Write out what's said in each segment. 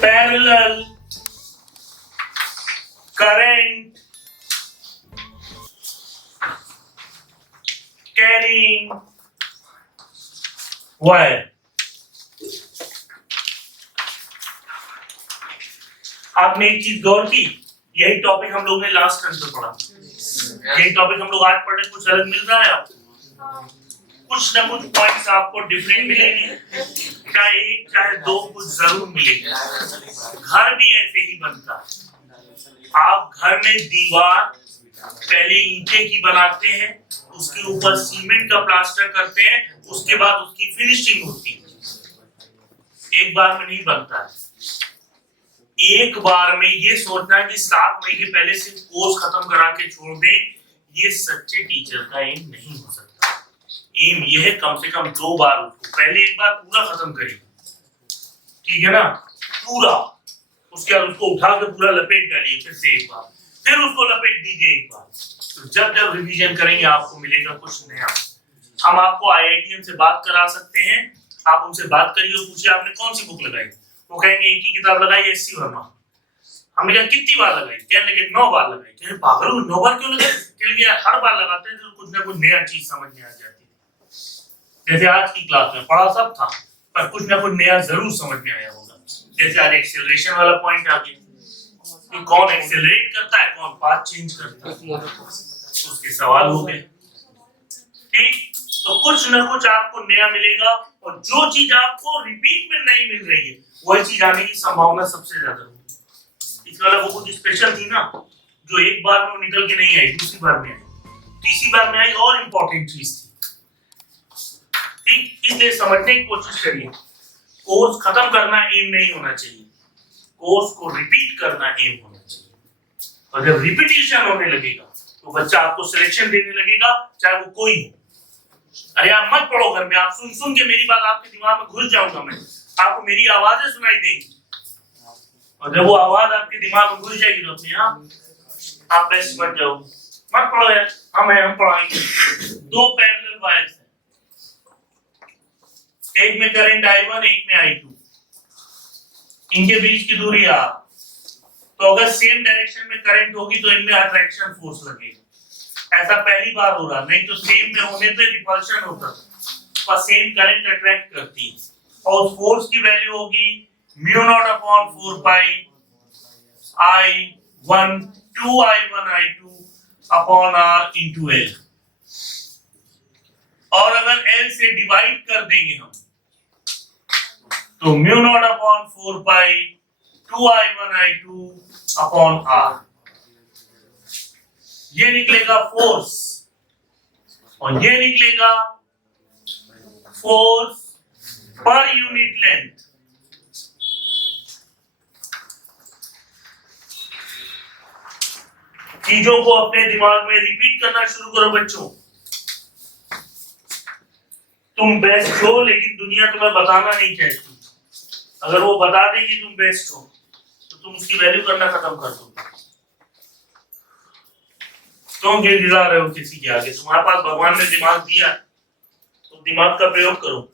parallel current carrying wire. आपने एक चीज गौर की, यही टॉपिक हम लोग ने लास्ट टर्म पे पढ़ा, यही टॉपिक हम लोग आज पढ़ रहे, कुछ अलग मिल रहा है आपको? कुछ ना कुछ पॉइंट्स आपको डिफरेंट मिलेंगे, चाहे एक चाहे दो, कुछ जरूर मिलेंगे। घर भी ऐसे ही बनता है। आप घर में दीवार पहले ईंटे की बनाते हैं, उसके ऊपर सीमेंट का प्लास्टर करते हैं, उसके बाद उसकी फिनिशिंग होती है। एक बार में नहीं बनता है। एक बार में ये सोचना है कि 7 महीने पहले से कोर्स खत्म करा के छोड़ दें, ये सच्चे टीचर का एम नहीं हो सकता। एम ये है कम से कम 2 बार उसको पहले एक बार पूरा खत्म करिए, ठीक है ना, पूरा। उसके बाद उसको उठा के पूरा लपेट डालिए, फिर से एक बार, फिर उसको लपेट दीजिए एक बार। तो जब जब रिवीजन करेंगे आपको मिलेगा कुछ नया। हम आपको आईआईटीएन से बात करा सकते हैं, आप उनसे बात करिए और पूछिए आपने कौन सी बुक लगाई, वो कहेंगे एक ही किताब लगाई एससी वर्मा। हमने कहा कितनी बार लगाई, कहने लगे 9 बार लगाई। कहे पागल हो, 9 बार क्यों लगाई? कह लगे हर बार लगाते हैं तो कुछ ना कुछ नया चीज समझ में आ जाती है। जैसे आज की क्लास में पढ़ा सब था, पर कुछ ना कुछ नया जरूर समझ में आया होगा। जैसे आज एक्सेलरेशन वाला पॉइंट आ गया कि कौन एक्सेलरेट करता है, कौन पाथ चेंज करता है, उसके सवाल हो गए। ठीक, तो कुछ ना कुछ आपको नया मिलेगा, और जो चीज आपको रिपीट में नहीं मिल रही है वही चीज आने की संभावना सबसे ज्यादा होगी। इस वाला वो कुछ स्पेशल थी ना, जो एक बार में निकल के नहीं आई, दूसरी बार में आई, तीसरी बार में आई, और इम्पोर्टेंट चीज थी। ठीक, इसलिए समझने की कोशिश करिए। कोर्स खत्म करना एम नहीं होना चाहिए, कोर्स को रिपीट करना एम होना चाहिए। और जब रिपीटिशन होने लगेगा तो बच्चा आपको सिलेक्शन देने लगेगा, चाहे वो कोई हो। अरे आप मत पढ़ो घर में, आप सुन सुन के मेरी बात आपके दिमाग में घुस जाऊंगा मैं, आपको मेरी आवाजें सुनाई देंगी, और जब वो आवाज आपके दिमाग में घुस जाएगी तो अपने आप बेस्ट बन जाओ। मत पढ़ो यार, हम पढ़ाएंगे। 2 पैरेलल वायर्स हैं, एक में करंट I1, एक में I2, इनके बीच की दूरी R। तो अगर सेम डायरेक्शन में करंट होगी तो इनमें अट्रैक्शन फोर्स लगेगा। ऐसा पहली बार हो रहा, नहीं तो सेम में होने पे रिपल्शन होता था, पर सेम करंट अट्रैक्ट करती है, और उस फोर्स की वैल्यू होगी μ0/4 पाई I1 2I1 I2 upon R into L। और अगर L से डिवाइड कर देंगे हम तो μ0/4 पाई 2I1 I2 अपॉन R, ये निकलेगा फोर्स, और ये निकलेगा फोर्स पर यूनिट लेंथ। चीजों को अपने दिमाग में रिपीट करना शुरू करो बच्चों। तुम बेस्ट हो, लेकिन दुनिया तुम्हें बताना नहीं चाहती। अगर वो बता देगी तुम बेस्ट हो तो तुम उसकी वैल्यू करना खत्म कर दोगे। तुम गिड़गिड़ा रहे हो किसी के आगे, तुम्हारे पास भगवान ने दिमाग दिया तो दिमाग का प्रयोग करो।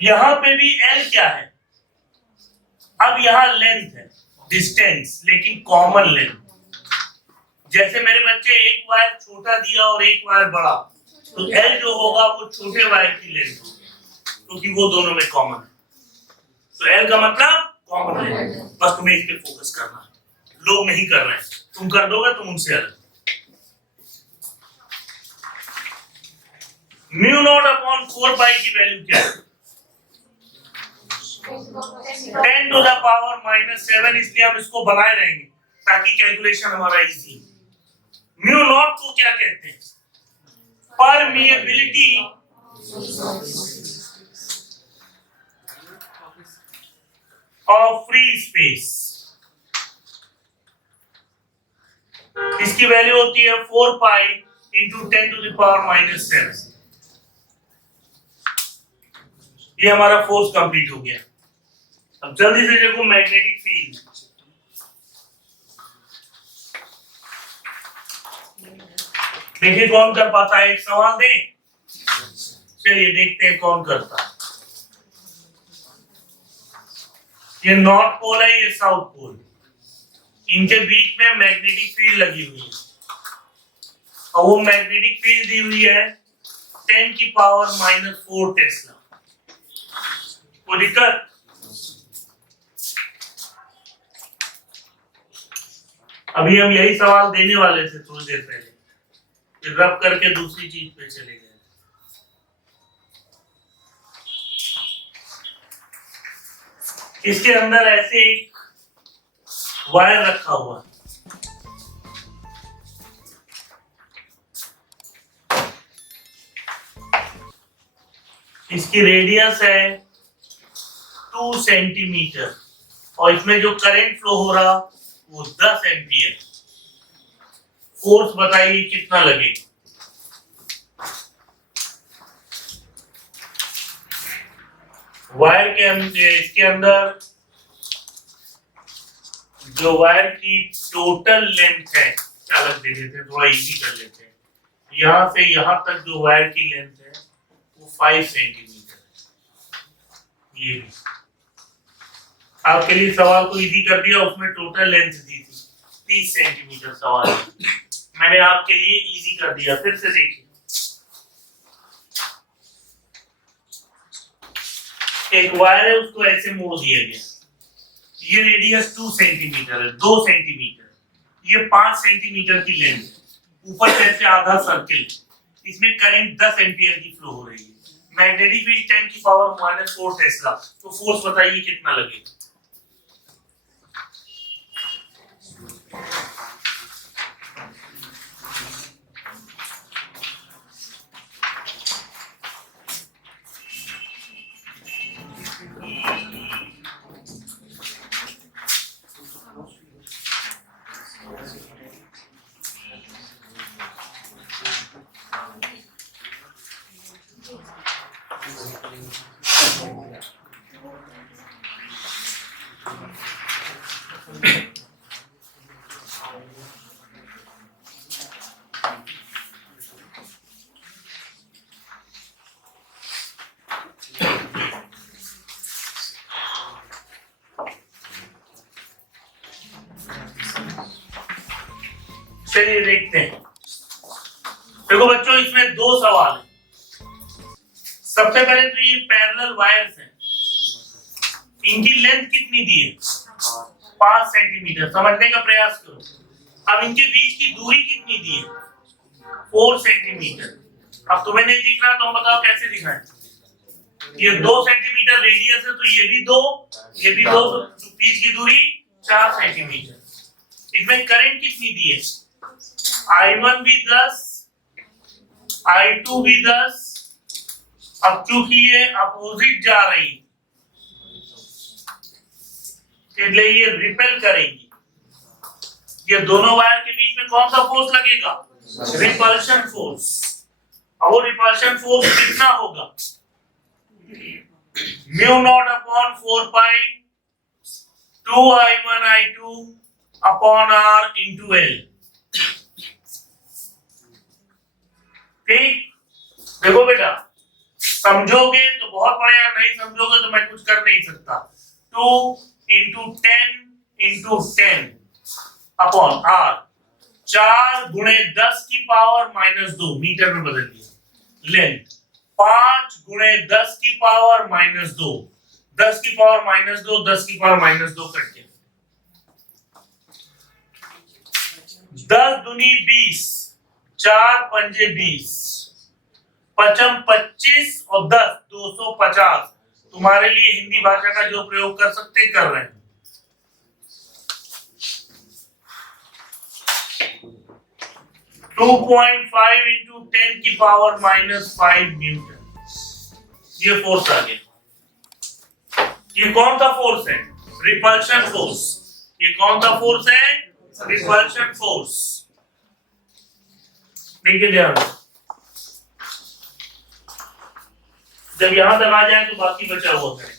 यहां पे भी L क्या है? अब यहां लेंथ है, डिस्टेंस, लेकिन कॉमन लेंथ। जैसे मेरे बच्चे एक वायर छोटा दिया और एक वायर बड़ा, तो L जो होगा वो छोटे वायर की लेंथ होगी, क्योंकि वो दोनों में कॉमन है। तो L का मतलब कॉमन लेंथ। बस तुम्हें इस पे फोकस करना है, लोग नहीं कर रहे हैं, तुम कर दोगे तुम उनसे अलग। μ0/4 पाई की वैल्यू क्या है? 10 to the power -7, इसलिए हम इसको बनाए रहेंगे ताकि कैलकुलेशन हमारा इजी। म्यू नॉट को क्या कहते हैं? Permeability of free space. इसकी वैल्यू होती है 4 pi into 10 to the power -7। ये हमारा फोर्स कंप्लीट हो गया। अब जल्दी से देखो मैग्नेटिक फील्ड। देखिए कौन कर पाता है, एक सवाल दें। चलिए देखते हैं कौन करता है। ये नॉर्थ पोल है, ये साउथ पोल, इनके बीच में मैग्नेटिक फील्ड लगी हुई है और वो मैग्नेटिक फील्ड दी हुई है 10⁻⁻⁴ टेस्ला। कोई दिक्कत? अभी हम यही सवाल देने वाले थे थोड़ी देर पहले, रब करके दूसरी चीज पे चले गए। इसके अंदर ऐसे एक वायर रखा हुआ है, इसकी रेडियस है 2 सेंटीमीटर और इसमें जो करंट फ्लो हो रहा वो 10 एम्पियर। फोर्स बताइए कितना लगेगा। वायर के अंदर, इसके अंदर जो वायर की टोटल लेंथ है, क्या अलग दे देते हैं, थोड़ा इजी कर लेते हैं। यहां से यहां तक जो वायर की लेंथ है वो 5 सेंटीमीटर है। ये भी आपके लिए सवाल को इजी कर दिया, उसमें टोटल लेंथ दी थी 30 सेंटीमीटर सवाल, मैंने आपके लिए इजी कर दिया। फिर से देखिए, एक वायर है, उसको ऐसे मोड़ दिया गया, ये रेडियस 2 सेंटीमीटर है, 2 सेंटीमीटर, ये 5 सेंटीमीटर की लेंथ है, ऊपर से ऐसे आधा सर्किल, इसमें करंट 10 एम्पियर की फ्लो हो रही है, मैग्नेटिक फील्ड 10⁻⁻⁴ टेस्ला। तो फोर्स बताइए कितना लगेगा। चलिए देखते हैं। देखो बच्चों, इसमें 2 सवाल है। सबसे पहले तो ये पैरेलल वायर्स हैं, इनकी लेंथ कितनी दी है, 5 सेंटीमीटर, समझने का प्रयास करो। अब इनके बीच की दूरी कितनी दी है, 4 सेंटीमीटर। अब तुम्हें नहीं दिख रहा तो हम बताओ कैसे दिखाएं। ये 2 सेंटीमीटर रेडियस है, तो ये भी 2, ये भी 2, तो बीच की दूरी 4 सेंटीमीटर। इसमें करंट कितनी दी है, I1 भी 10, I2 भी 10। अब क्योंकि ये अपोजिट जा रही इसलिए ये रिपेल करेंगी। ये दोनों वायर के बीच में कौन सा फोर्स लगेगा, रिपल्शन फोर्स। अब वो रिपल्शन फोर्स कितना होगा, μ0/4π 2I1I2/R/L। ठीक, देखो बेटा, समझोगे तो बहुत बढ़िया, नहीं समझोगे तो मैं कुछ कर नहीं सकता। 2 × 10 × 10/R, 4 × 10⁻⁻2 मीटर में बदल दिया। लेंथ 5 × 10⁻⁻2, 10⁻⁻2, 10⁻⁻2 कट गया। 10 दूनी 20, 4 पंजे 20, 5 25 और 10 250। तुम्हारे लिए हिंदी भाषा का जो प्रयोग कर सकते कर रहे हैं। टू 2.5 × 10⁻⁻5 न्यूटन, ये फोर्स आ गया। ये कौन सा फोर्स है, रिपल्शन फोर्स। ये कौन सा फोर्स है, रिपल्शन फोर्स। देखिए ध्यान, जब यहाँ तक आ जाए तो बाकी बचा हुआ करें।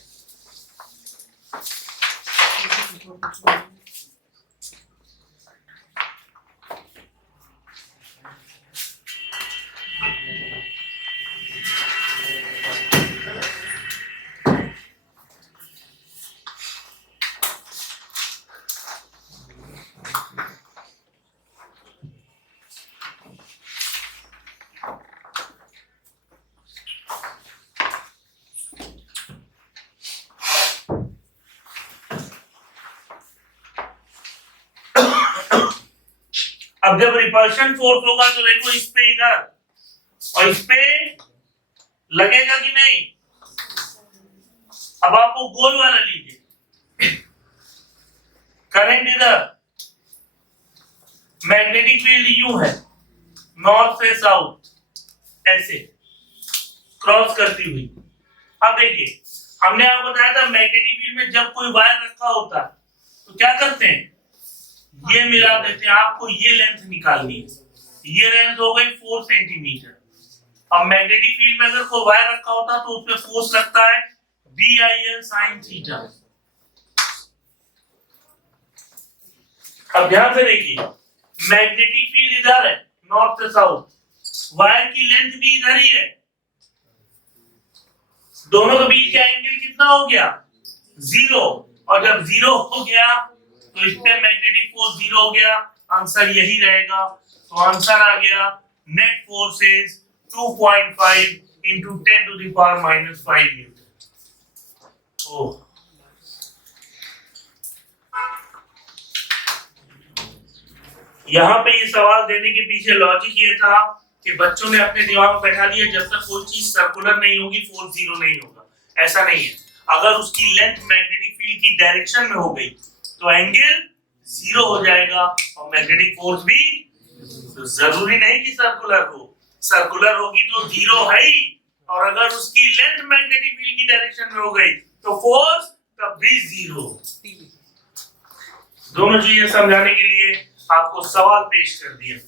अब जब रिपल्शन फोर्स होगा तो देखो इस पे इधर और इस पे लगेगा कि नहीं। अब आपको गोल वाला लीजिए, करंट इधर, मैग्नेटिक फील्ड यू है, नॉर्थ से साउथ ऐसे क्रॉस करती हुई। अब देखिए हमने आपको बताया था मैग्नेटिक फील्ड में जब कोई वायर रखा होता तो क्या करते हैं, ये मिला देते हैं। आपको ये लेंथ निकालनी है, ये लेंथ हो गई 4 सेंटीमीटर। अब मैग्नेटिक फील्ड में अगर कोई वायर रखा होता तो उस पे फोर्स लगता है BIL sin थीटा। अब ध्यान से देखिए, मैग्नेटिक फील्ड इधर है नॉर्थ से साउथ, वायर की लेंथ भी इधर ही है, दोनों के बीच का एंगल कितना हो गया 0। और जब 0 हो गया तो इस पे मैग्नेटिक फोर्स 0 हो गया, आंसर यही रहेगा। तो आंसर आ गया net force is 2.5 into 10 to the power minus 5 Newton. यहाँ पे ये सवाल देने के पीछे लॉजिक ये था कि बच्चों ने अपने दिमाग में बैठा लिया जब तक कोई चीज सर्कुलर नहीं होगी फोर्स 0 नहीं होगा। ऐसा नहीं है, अगर उसकी लेंथ मैग्नेटिक फील्ड की डायरेक्शन में हो गई तो एंगल 0 हो जाएगा और मैग्नेटिक फोर्स भी। तो जरूरी नहीं कि सर्कुलर हो, सर्कुलर होगी तो 0 है ही, और अगर उसकी लेंथ मैग्नेटिक फील्ड की डायरेक्शन में हो गई तो फोर्स तब भी 0। दोनों चीजें समझाने के लिए आपको सवाल पेश कर दिया।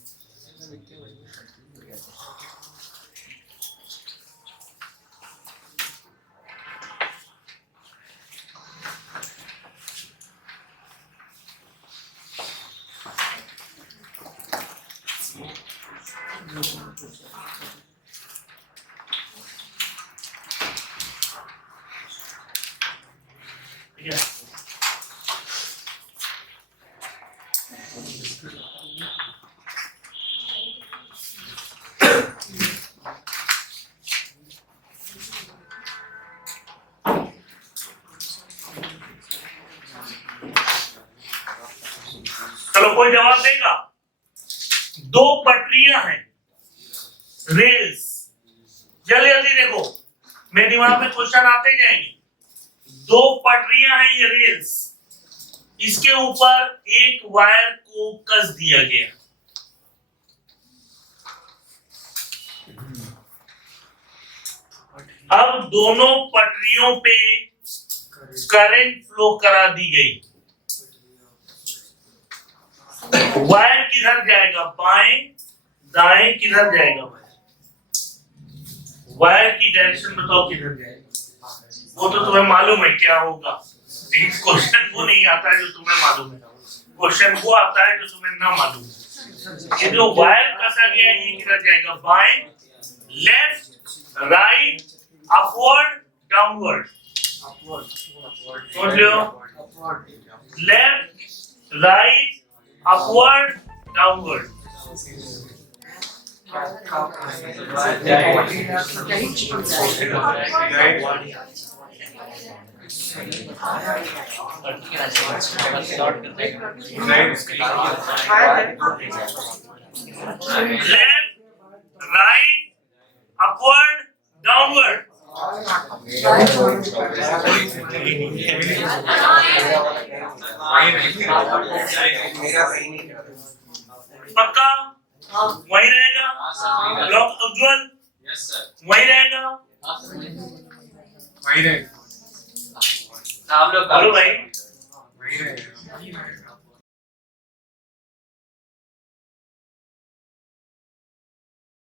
चलो कोई जवाब देगा। 2 पटरियां हैं, रेल्स, जल्दी जल्दी देखो, मेरे दिमाग में क्वेश्चन आते जाएंगे। 2 पटरियां हैं ये रेल्स, इसके ऊपर एक वायर को कस दिया गया। अब दोनों पटरियों पे करंट फ्लो करा दी गई। वायर किधर जाएगा, बाएं दाएं किधर जाएगा, वायर की डायरेक्शन बताओ किधर जाएगा। वो तो तुम्हें मालूम है क्या होगा, लेकिन क्वेश्चन वो नहीं आता है जो तुम्हें मालूम है, क्वेश्चन वो आता है जो तुम्हें ना मालूम है। ये जो वायर कसा गया है ये किधर जाएगा, बाएं, लेफ्ट, राइट, अपवर्ड, डाउनवर्ड। समझ लो, left, right, upward, downward. Left, right, upward, downward. पक्का वही रहेगा, लॉक उज्जवल वही रहेगा, वही रहेगा। बोलो भाई वही रहेगा।